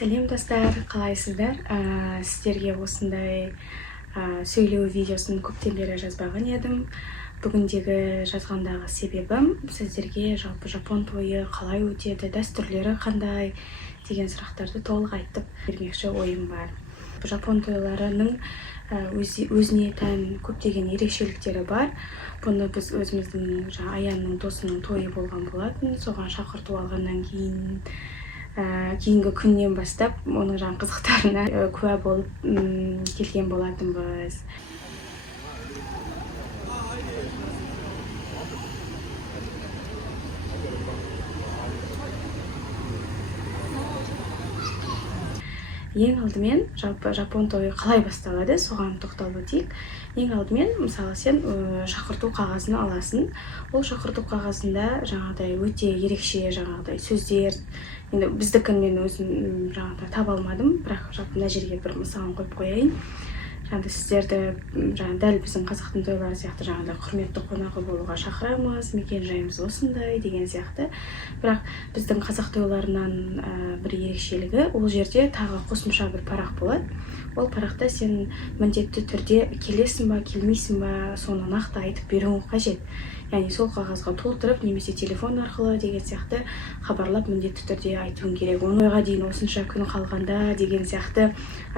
Сәлем достар, қалайсыздар? Сіздерге осындай сөйлеу видеосын көптен бері жазбаған едім. Бүгіндегі жазғандағы себебім сіздерге жалпы жапон тойы қалай өтеді, дәстүрлері қандай деген сұрақтарды толық айтып бермекші ойым бар. Жапон тойларының өзіне тән көптеген ерекшеліктері бар. Бұны біз өзіміздің Аянның досының тойы болған болатын. Соған шақырту алғаннан кейінгі күннен бастап оның қызықтарына куә болып келген болатынбыз. Ең алдымен жалпы жапон тойы қалай басталады, соған тоқталып өтейік. Ең алдымен, мысалы, сен шақырту қағазын аласың. Ол шақырту қағазында өте ерекше сөздер. Енді біздікін мен өзім таба алмадым, бірақ мына жерге бір мысалын қойып қояйын. Сіздерді дәл біздің қазақтың тойлары сияқты құрметті қонағы болуға шақырамыз, мекен жайымыз осындай деген сияқты. Бірақ біздің қазақ тойларынан бір ерекшелігі, ол жерде тағы қосымша бір парақ болады. Ол парақта сен міндетті түрде келесің ба, келмейсің ба, соны нақты айтып беруің қажет. Яғни сол қағазға толтырып, немесе телефон арқылы деген сияқты хабарлап міндетті түрде айтуың керек. Тойға дейін осынша күн қалғанда деген сияқты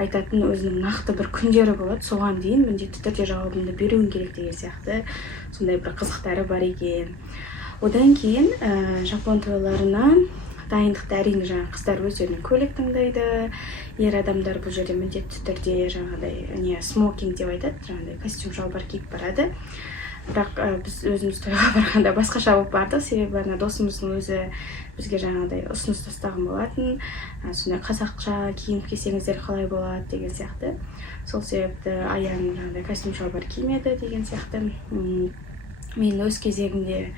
айтатын өзінің нақты бір күндері болады. Соған дейін міндетті түрде жауабымды беруің керек деген сияқты сондай бір қызықтары бар екен. Одан кейін жапон тойларына дайындықты әрине қыздар өздеріне көйлек таңдайды. Ер адамдар бұл жерде міндетті түрде смокинг деп айтады, костюм шалбар киіп барады. Бірақ біз өзіміз тойға барғанда басқаша болып бардық, себебі досымыздың өзі бізге ұсыныс тастаған болатын. Сондай қазақша киініп келсеңіздер қалай болады деген сияқты. Сол себепті Аян костюм шалбар кимеді деген сияқты. Мен өз кезегімде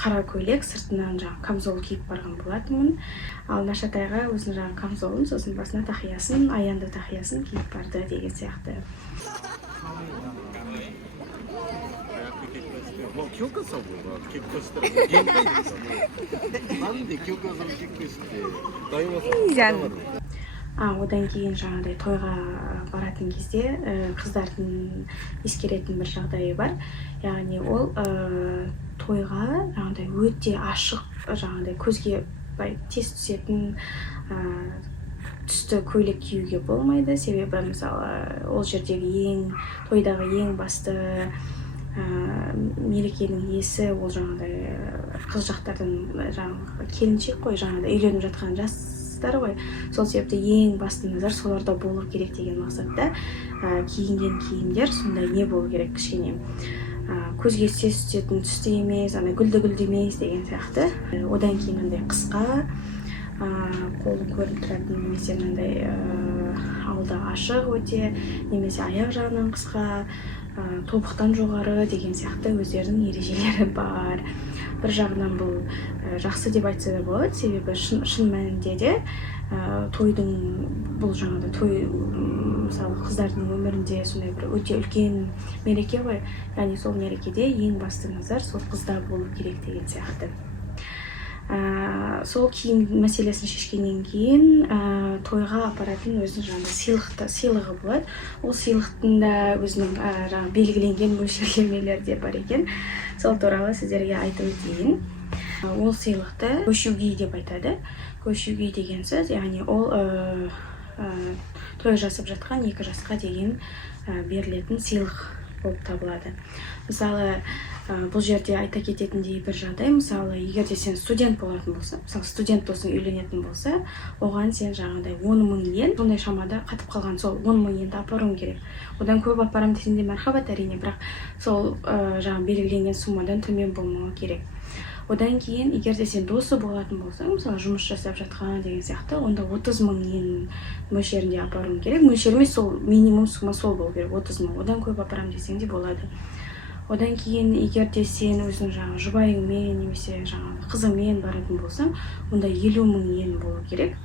қара көйлек, сыртынан камзол киіп барған болатынмын. Ал Нашатайға өзінің камзолын, сосын басына тақиясын, Аянды тақиясын киіп барды деген сияқты. 清香さんが結婚したら限界ですよね。なんで清香さん結婚して大魔さん。いいじゃん。Одан кейін тойға баратын кезде қыздардың ескеретін бір жағдайы бар. Яғни ол тойға өте ашық, көзге тез түсетін түсті көйлек киюге болмайды. Себебі мысалы ол жердегі тойдағы ең басты мерекенің иесі ол қыз жақтардың келіншек қой, үйленіп жатқан жастар ғой. Сол себепті ең басты назар соларда болу керек деген мақсатта киінген киімдер сондай не болу керек, кішкене көзге тез түсетін түсті емес, гүлді емес деген сияқты. Одан кейін қысқа, қолы көрініп тұратын, немесе алды ашық өте, немесе аяқ жағынан қысқа, тобықтан жоғары деген сияқты өздерінің ережелері бар. Бір жағынан бұл жақсы деп айтса да болады, себебі шын мәнінде де тойдың бұл той мысалы қыздардың өмірінде сондай бір өте үлкен мереке ғой. Яғни сол мерекеде ең басты назар сол қызда болу керек деген сияқты. Сол киім мәселесін шешкеннен кейін тойға апаратын өзінің сыйлығы болады. Ол сыйлықтың да өзінің белгіленген мөлшерлемелері де бар екен. Сол туралы сіздерге айтып өтейін. Ол сыйлықты көшуги деп айтады. Көшуги деген сөз, яғни ол той жасап жатқан 2 жасқа деген берілетін сыйлық болып табылады. Мысалы, бұл жерде айта кететіндей бір жағдай, мысалы, егерде сен студент болатын болса, мысалы, студент досың үйленетін болса, оған сен 10 мың йен, сондай шамада қатып қалған сол 10 мың йенді апаруың керек. Одан көп апарам десеңде мархабат әрине, бірақ сол белгіленген суммадан төмен болмауы керек. Одан кейін, егерде сен досы болатын болсаң, мысалы, жұмыс жасап жатқан деген сияқты, онда 30 мың йен мөлшерінде апаруың керек. Мөлшерме сол минимум сумма сол болу керек, 30 мың. Одан көп апарам десең де болады. Одан кейін, егерде сен өзің жұбайыңмен, немесе қызыңмен баратын болсаң, онда 50 мың йен болу керек.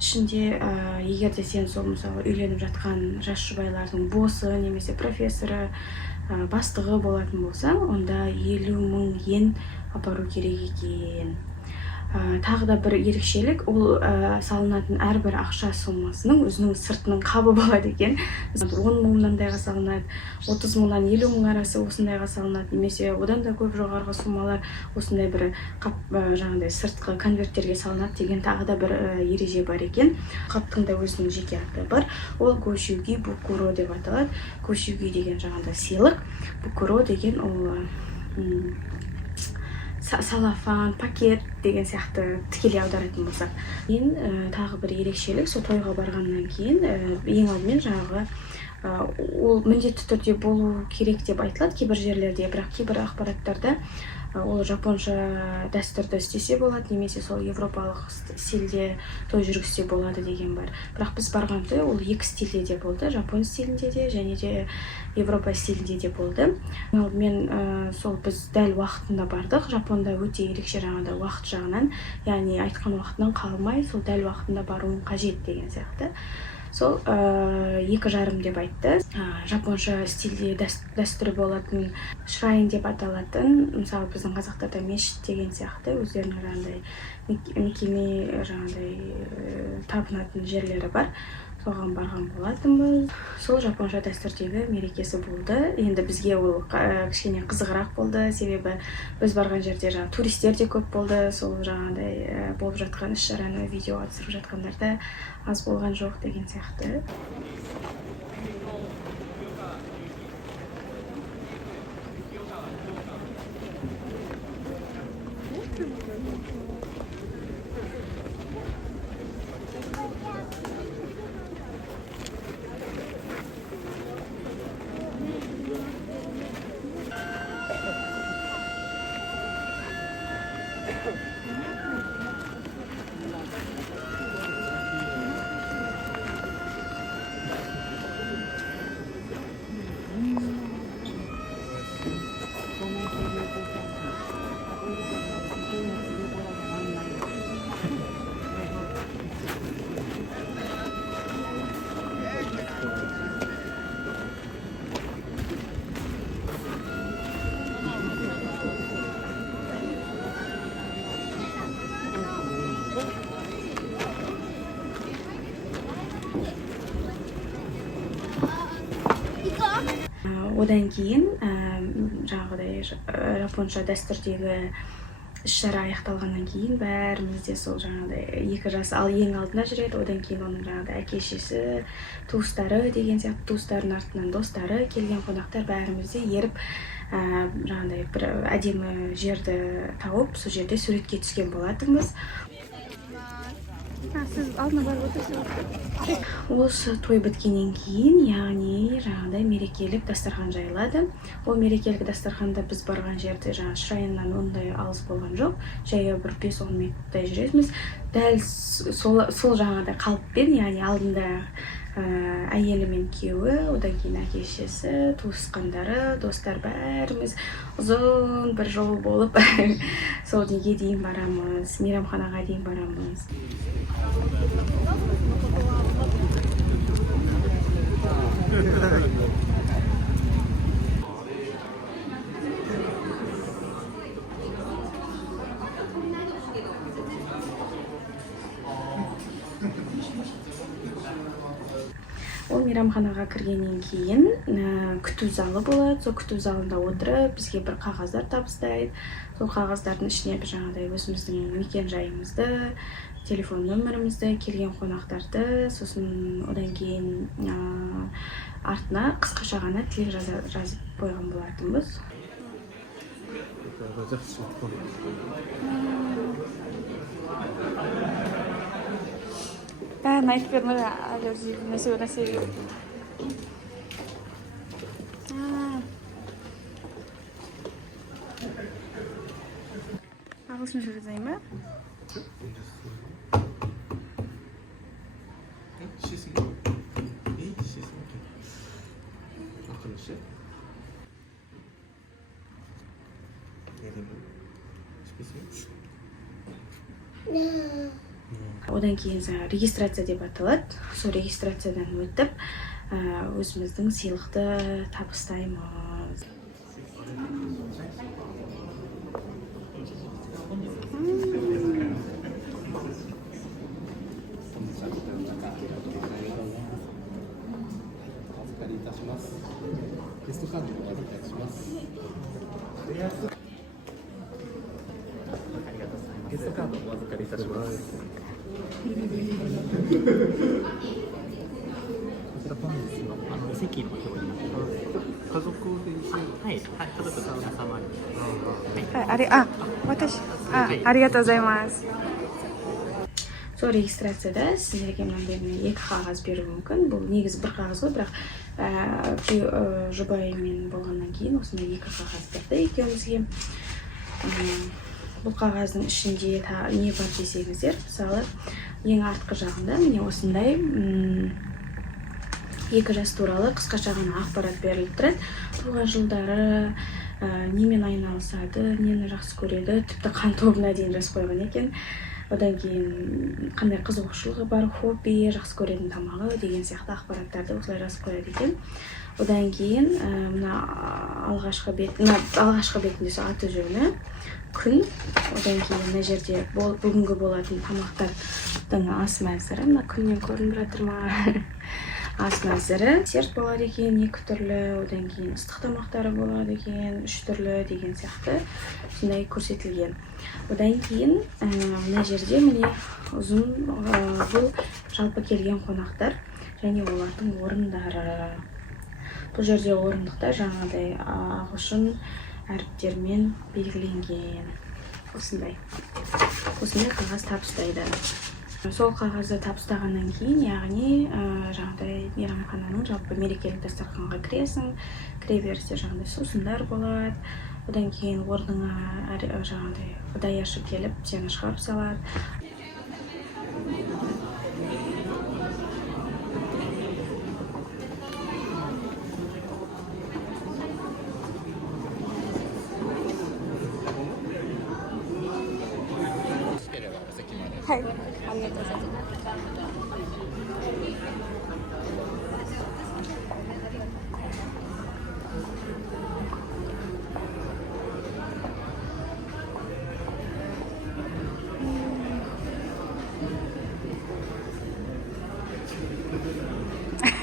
Ішінде, егерде сен сол мысалы үйленіп жатқан жас жұбайлардың босы, немесе профессоры, бастығы болатын болсаң, онда 50 мың йен апару керек екен. тағы да бір ерекшелік, ол салынатын әрбір ақша сомасының өзінің сыртының қабы болады екен. 10 мың мынандайға салынады, 30 мыңнан 50 мың арасы осындайға салынады, немесе одан да көп жоғарғы суммалар осындай бір жаңағыдай сыртқы конверттерге салынады деген тағы да бір ереже бар екен. Қаптың да өзінің жеке аты бар. Ол гошюги букуро деп аталады. Гошюги деген жаңағыдай сыйлық, букуро деген ол салафан, пакет деген сияқты тікелей аударатын болсақ. Тағы бір ерекшелік, сол тойға барғаннан кейін ең алдымен жаңағы ол міндетті түрде болу керек деп айтылады кейбір жерлерде, бірақ кейбір ақпараттарда ол жапонша дәстүрді істесе болады, немесе сол европалық стильде той жүргізсе болады деген бар. Бірақ біз барған той ол екі стильде де болды, жапон стилінде де және де Европа стилінде де болды. Мен сол біз дәл уақытында бардық. Жапонда өте ерекше жаңағыдай уақыт жағынан, яғни айтқан уақытынан қалмай, сол дәл уақытында баруың қажет деген сияқты. Сол 2,5 деп айтты. Жапонша стильде дәстүрі болатын шрайн деп аталатын, мысалы біздің қазақтарда мешіт деген сияқты өздерінің жаңағыдай мекеме жаңағыдай табынатын жерлері бар. Соған барған болатынбыз. Сол жапонша дәстүрдегі мерекесі болды. Енді бізге ол кішкене қызығырақ болды, себебі біз барған жерде жаңа туристер де көп болды. Сол жаңағыдай болып жатқан іс-шараны видеоға түсіріп жатқандар да аз болған жоқ деген сияқты. Одан кейін жаңағыдай жапонша дәстүрдегі іс-шара аяқталғаннан кейін бәріміз де сол жаңағыдай 2 жас ал ең алдында жүреді. Одан кейін оның жаңағыдай әке-шешесі, туыстары деген сияқты, туыстардың артынан достары, келген қонақтар бәріміз де еріп жаңағыдай бір әдемі жерді тауып, сол жерде суретке түскен болатынбыз. Сіз алдына барып отырсыз. Осы той біткеннен кейін, яғни жаңағыдай мерекелік дастархан жайылады. Ол мерекелік дастарханда біз барған жерде жаңа шрайыннан ондай алыс болған жоқ. Жайы бір 5-10 минуттай жүреміз. Дәл сол жаңағыдай қалыппен, яғни алдында әйелі мен күйеуі, одан кейін әке-шешесі, туысқандары, достар бәріміз ұзын бір жол болып сол неге дейін барамыз, мейрамханаға дейін барамыз. Ол мейрамханаға кіргеннен кейін күту залы болады. Сол күту залында отырып, бізге бір қағаздар табыстайды. Сол қағаздардың ішіне біз жаңағыдай өзіміздің мекен жайымызды, телефон нөмірімізді, келген қонақтарды, сосын одан кейін артына қысқаша ғана тілек жазып қойған болатынбыз. Бәрін айтып бермей, нәрсе. Ағылшынша жазайын ба? Одан кейін регистрация деп аталады. Сол регистрациядан өтіп, өзіміздің сыйлықты табыстаймыз. ゲストカードをお預かりします。ゲストカードをお預かりいたします。こちら本日のお席の表になってます。家族で一緒に、はい、家族と皆様に。ありがとうございます。сол регистрацияда сіздерге мынандай екі қағаз беруі мүмкін. Бұл негізі бір қағаз ғой, бірақ жұбайымен болғаннан кейін осындай екі қағаз берді екеумізге. Бұл қағаздың ішінде не бар десеңіздер, мысалы, ең артқы жағында міне осындай 2 жас туралы қысқаша ғана ақпарат беріліп тұрады. Туған жылдары, немен айналысады, нені жақсы көреді, тіпті қан тобына дейін жазып қойған екен. Одан кейін қандай қызығушылығы бар, хобби, жақсы көретін тамағы деген сияқты ақпараттарды осылай жазып қояды екен. Одан кейін мына алғашқы бетінде аты жөні, күн, одан кейін мына жерде бүгінгі болатын тамақтардың ас мәзірі, мына күннен көрініп жатыр ма? Ас мәзірі, десерт болады екен 2 түрлі, одан кейін ыстық тамақтары болады екен 3 түрлі деген сияқты сондай көрсетілген. Одан кейін мына жерде міне ұзын бұл жалпы келген қонақтар және олардың орындары. Бұл жерде орындықтар жаңағыдай ағылшын әріптермен белгіленген. Осындай қағаз табыстайды. Сол қағазды табыстағаннан кейін, яғни жаңағыдай мейрамхананың жалпы мерекелік дастарханға кіресің, кіре берісте жаңағыдай сусындар болады. Одан кейін орныңа жаңағыдай даяшы келіп, сені шығарып салады.はい、ありがとうございま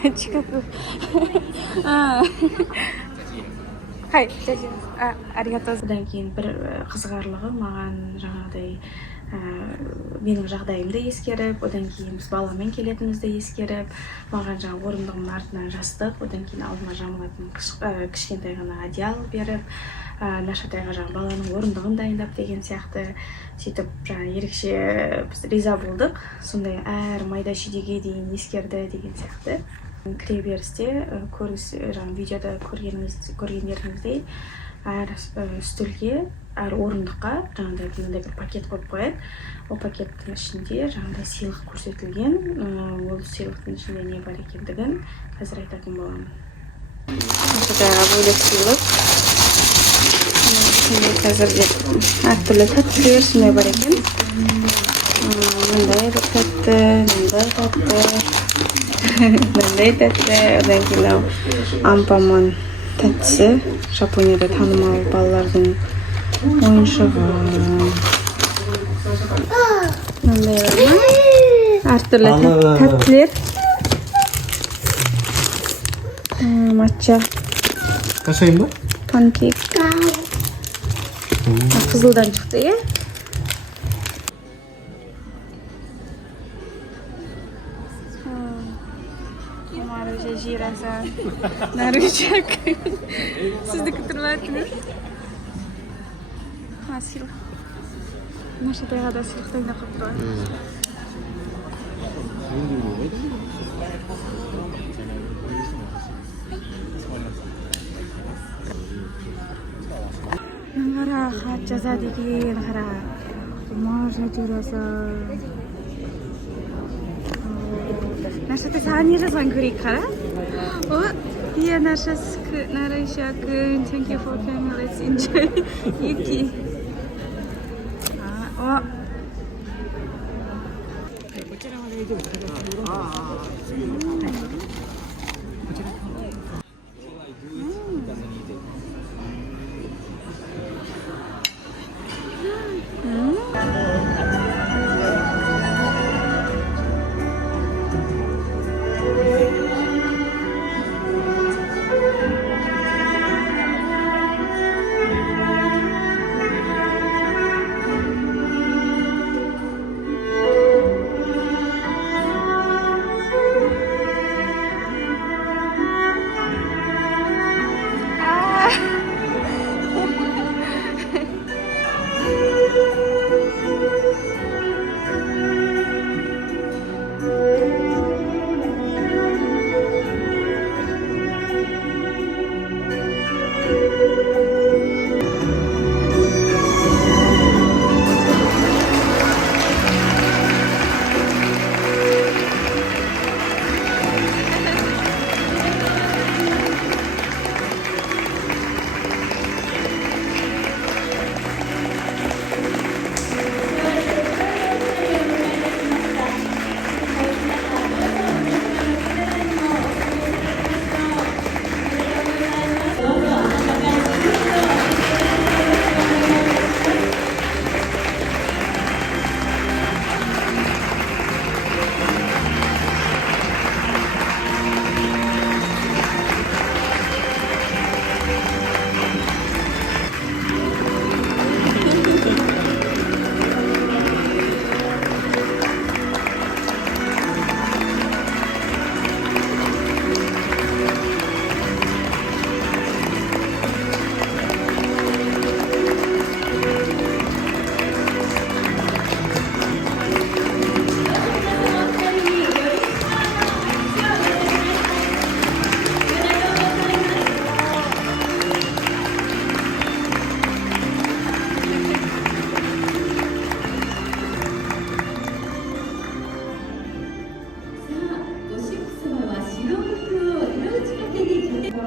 す。近くはい、ありがとう。Одан кейін бір қызығарлығы маған жаңағыдай менің жағдайымды ескеріп, одан кейін біз баламен келетінімізді ескеріп, маған жаңа орындығымның артынан жастық, одан кейін алдыма жамылатын кішкентай ғана одеяло беріп, Нашатайға жаңа баланың орындығын дайындап деген сияқты сөйтіп жаңа ерекше біз риза болдық. Сондай әр майда шүйдеге дейін ескерді деген сияқты. Кіре берісте жаңа видеода көргендеріңіздей әр үстелге, әр орындыққа жаңағыдай мынандай бір пакет қойып қояды. Ол пакеттің ішінде жаңағыдай сыйлық көрсетілген. Ол сыйлықтың ішінде не бар екендігін қазір айтатын боламын. Нашатайға бөлек сыйлық. Қазірде әртүрлі тәттілер сондай бар екен. Мындай бір тәтті, мындай тәтті, одан кейін ампаман тәттісі, Жапонияда танымал балалардың ойыншығы. Мындай әртүрлі тәттілер. Матча. Қашайын ба? Панкейк. Қызылдан шықты, е? Кемар уже жирасан. Наручак. Сізді күтірләттіңіз? Сыйлық. Нашатайға да сыйлықтан да қып тұрған. Қара, хат жазады екен, қара. Можно жүресің. Нашатай саған не жазған көрейік, қара? Dear Narusha-kun, thank you for coming. Let's enjoy. Yuki.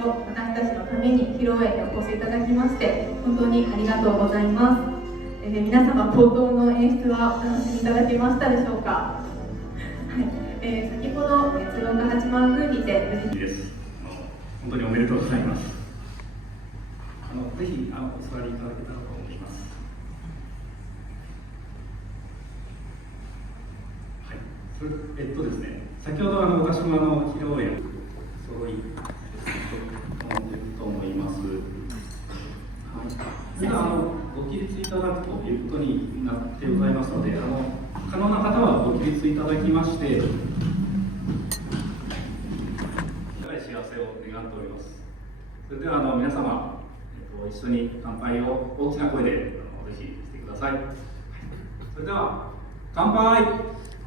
私たちのために披露宴にお越しいただきまして本当にありがとうございます。皆様冒頭の演出はお楽しみいただけましたでしょうか。はい、先ほど鶴岡八幡宮にて無事です。本当におめでとうございます。ぜひお座りいただけたらと思います。はい。ですね。先ほど私も披露宴揃いと思います。はい。それではご起立いただくということになってございますので、可能な方はご起立いただきまして、幸せを願っております。それでは皆様、一緒に乾杯を大きな声でぜひしてください。それでは乾杯。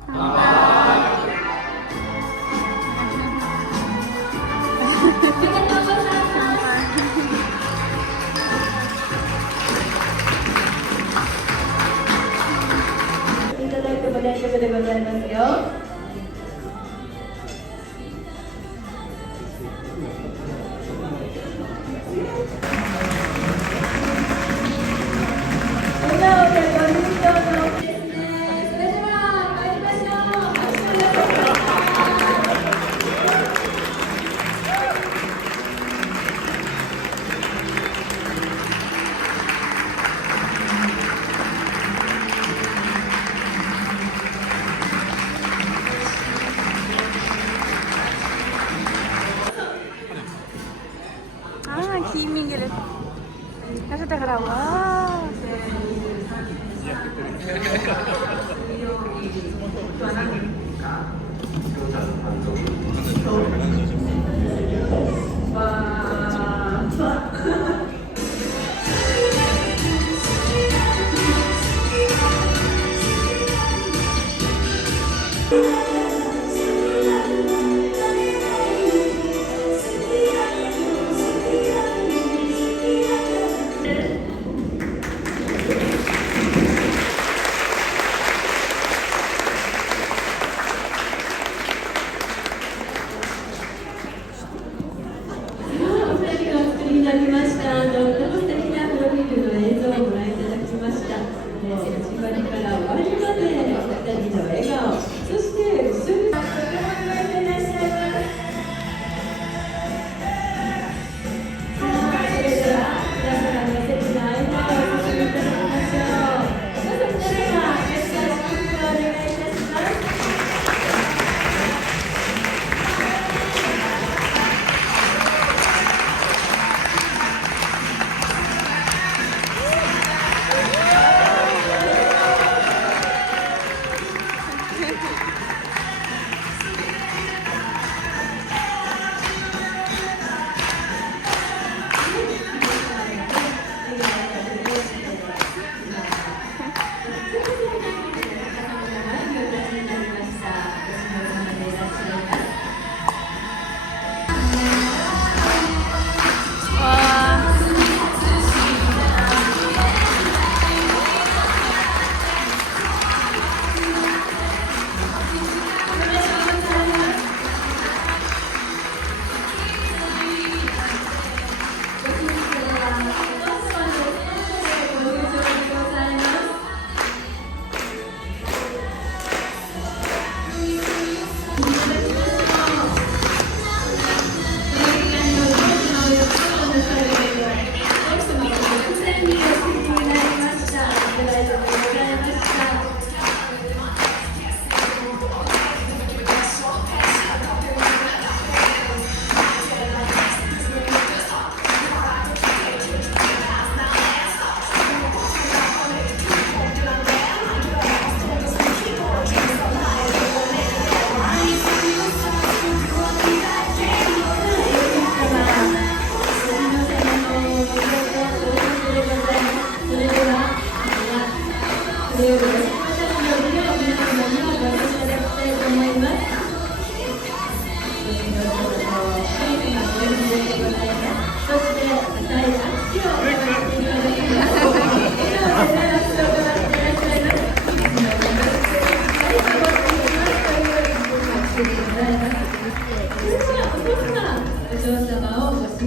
乾杯。いただいても大丈夫でございますよ。Kiming gitu. Nasa tengah wow.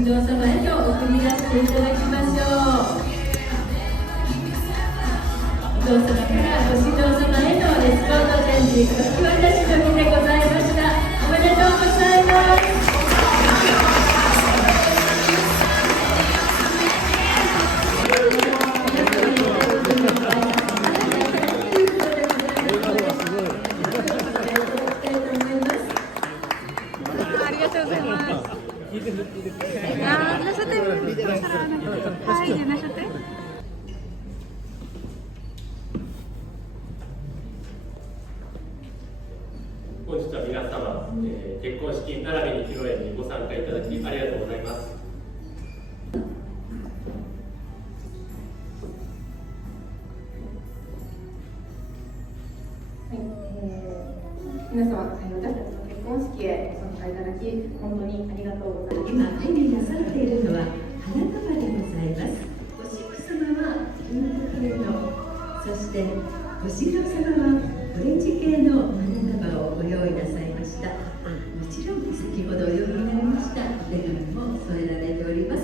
新郎様へと送り出していただきましょう。お父様からご新郎様へのエスコートチェンジお引き渡しの儀でございました。おめでとうございます。本日は皆様、結婚式並びに披露宴にご参加いただきありがとうございます。皆様、私たちの結婚式へご参加いただき本当にありがとうございます。今手になさっているのは花束でございます。ご新婦様は金属系の、そしてご新郎様はオレンジ系の花束をご用意なさいました。もちろん先ほどお呼びになりましたお手紙も添えられております。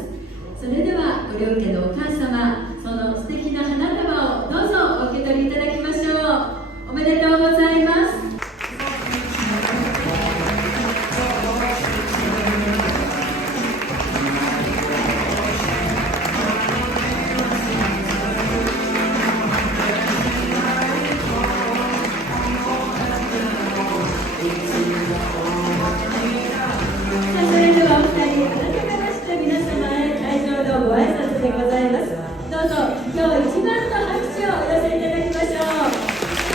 それではご両家のお母様、その素敵な花束をどうぞお受け取りいただきましょう。おめでとうございます。それではお二人、改めまして皆様へ会場のご挨拶でございます。どうぞ今日一番の拍手をお寄せいただきましょう。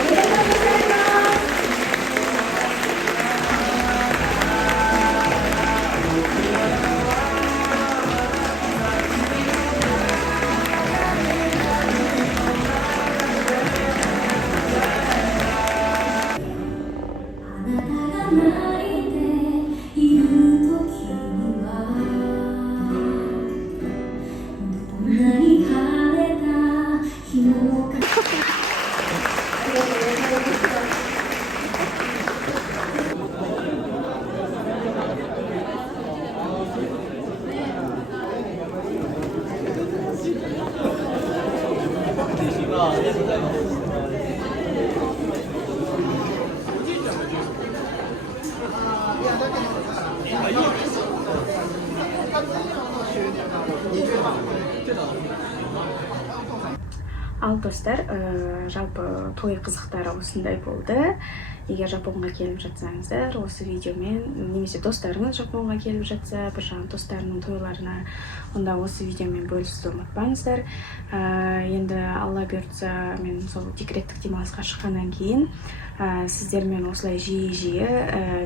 おめでとうございます。あなたが泣いている時にはどんなに晴れた日もал достар, жалпы той қызықтары осындай болды. Егер Жапонға келіп жатсаңыздар, осы видеомен, немесе достарыңыз Жапонға келіп жатса, бір жағын достарының тойларына, онда осы видеомен бөлісуді ұмытпаңыздар. Енді алла бұйыртса, мен сол декреттік демалысқа шыққаннан кейін сіздермен осылай жиі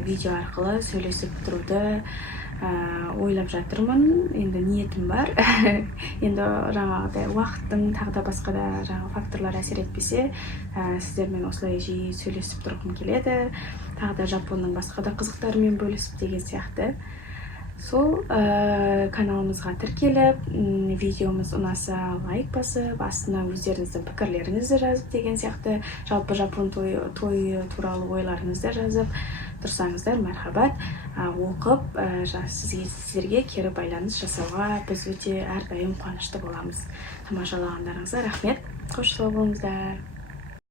видео арқылы сөйлесіп тұруды ойлап жатырмын. Енді ниетім бар. Енді жаңағыдай уақыттың тағы да басқа да жаңа факторлар әсер етпесе, сіздермен осылай жиі сөйлесіп тұрғым келеді. Тағы да Жапонның басқа да қызықтарымен бөлісіп деген сияқты. Сол каналымызға тіркеліп, видеомыз ұнаса лайк басып, астына өздеріңіздің пікірлеріңізді жазып деген сияқты, жалпы Жапон тойы туралы ойларыңызды жазып тұрсаңыздар, мархабат, оқып, сіздерге кері байланыс жасауға біз өте әрдайым қуанышты боламыз. Тамашалағандарыңызға рахмет. Қош сау болыңыздар.